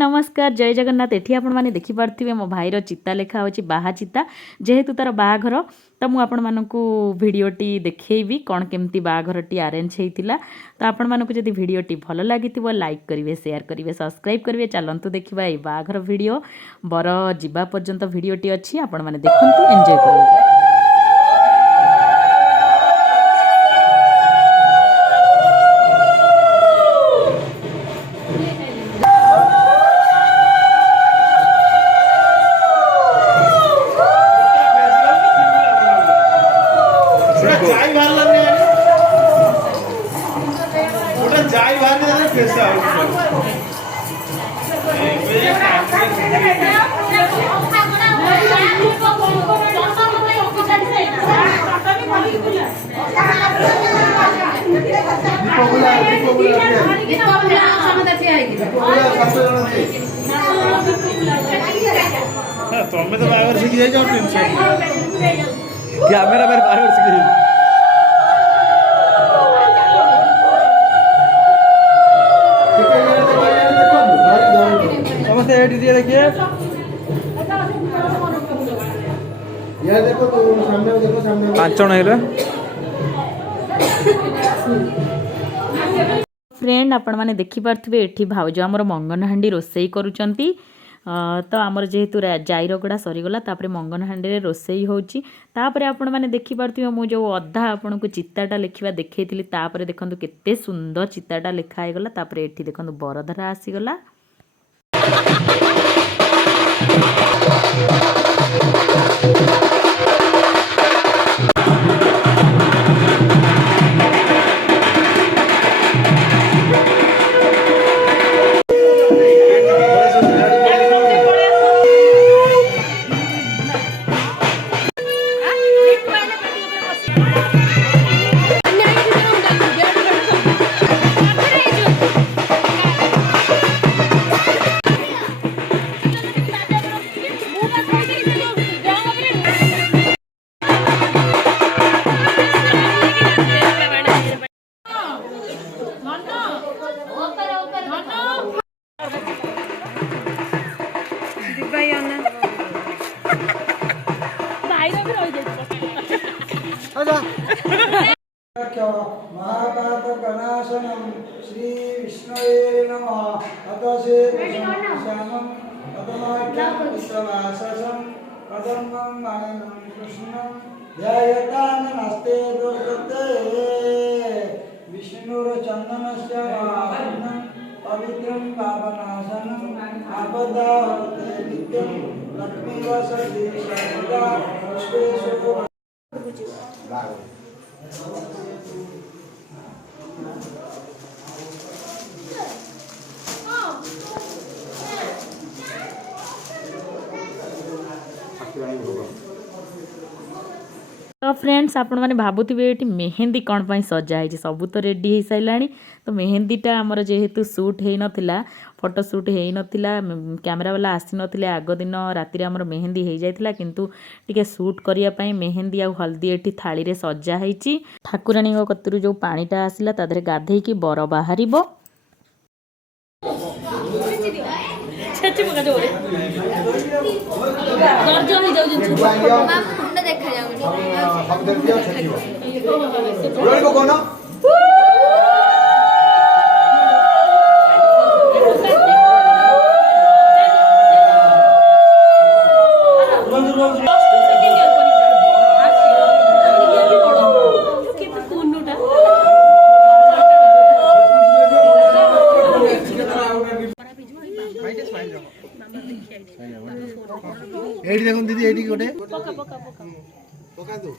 नमस्कार जय जगन्नाथ। एठी आपण माने देखि पारथिबे मो भाईर चिता लेखा होची बाहा चिता जेहेतु तार बाहाघर तो मु आपण मानकु भिडियोटी देखैबी कौन केमती बाहाघरटी अरेंज हेतिला। तो आपण मानकु जदि भिडियोटी भल लागिथिबो लाइक करिवे शेयर करिवे सब्सक्राइब करिवे। चलंतु देखिबा ए बाहाघर भिडियो बर जिबा पर्यंत भिडियोटी अछि आपण माने देखंतु एन्जॉय करंतु। तुम्हें तो बाहर सीख जाए जाओ टेंशन कैमरा मेरे बाहर सीख जाए समझते हैं दीदी देखिए यार देखो तो सामने पांच जन है फ्रेंड आपण माने देखि पारथिबे एठी भाउज हमर मंगनहांडी रोसई करूचंती। तो आमर जेहेतु जाईरगड़ा सरीगला तापरे मंगनहांडी रे रोसई होची। तापरे आपण माने देखि पारथिबे मु जो अधा आपण को चित्ताटा लेखिबा देखैतिली तापरे देखंतु केते सुंदर चित्ताटा लेखा आइगला। तापरे एठी देखंतु बरधरा आसीगला। महाभारत गणाशनम श्री विष्णुवे नमः अतसेतुश्यामं पदमाख्यं विश्ववाससं पदमं मायनं कृष्णं ध्यायतानस्ते दुर्गते विष्णुर्चन्दनस्य वाहनं पवित्रं पावनाशनं आपदाहर्ते नित्यं लक्ष्मीवसति सर्वदा पुष्पेषु तो फ्रेंड्स आपण माने भाबुथिबे एठी मेहंदी कोन पई सजा है सब तो रेडी हो साराणी। तो मेहंदीटा आमर जेहेतु शूट हो नथिला फोटो शूट हो नथिला कैमरा वाला आसी नथिले आगो दिन राति आमर मेहंदी हो जाइथिला किंतु टिके शूट करिया पई मेहंदी आ हल्दी एठी थाली रे सजा हैची। ठाकुरानी कतरु जो पानीटा आसिला ता धरे गाधेई की बर बाहरिबो। छेची मगा जोरे गरज हो जाउ जे मुंड देखा जाउनी हम दर्दिया छकिबो रोल को कोना एडी देखो दीदी एडी गोटे पका पका पका पका दो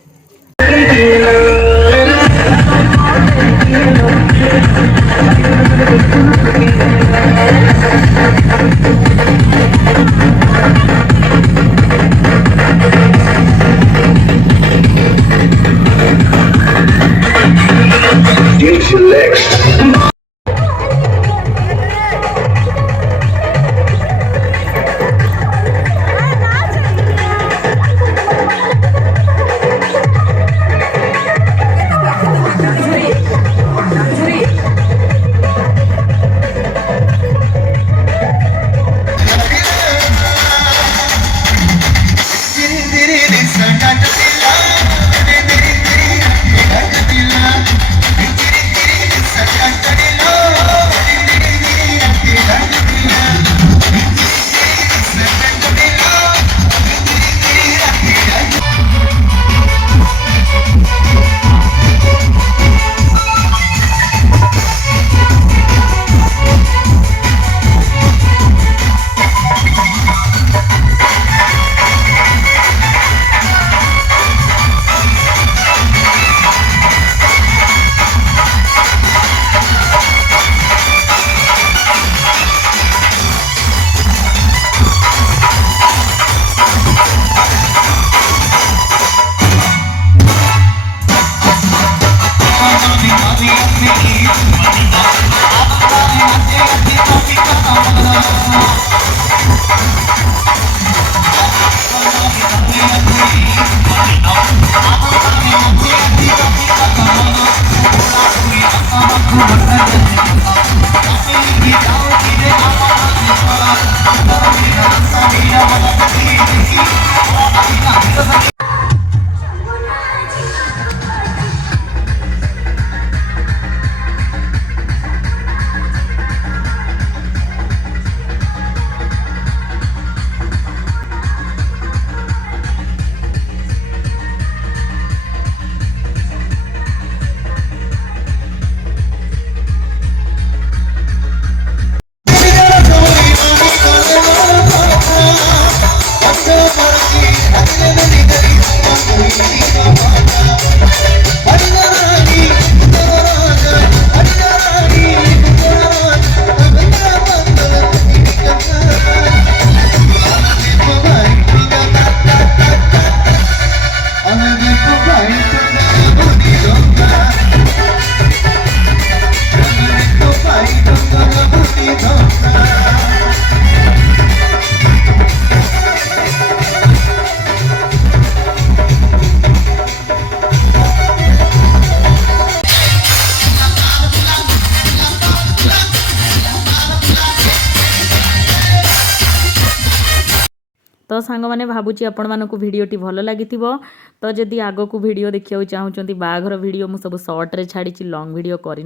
सांगमाने भावुची आपण मानक भिडटी भल लगी तो जदि आग को भिड देखा चाहूँगी बाघर भिड मुझे सब सर्ट्रे छाड़ी लंग भिड करी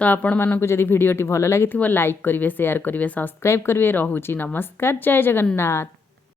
तो आपण मानक जदि भिडटी भल लगी लाइक करेंगे शेयर करेंगे सब्सक्राइब करेंगे रोचे नमस्कार जय जगन्नाथ।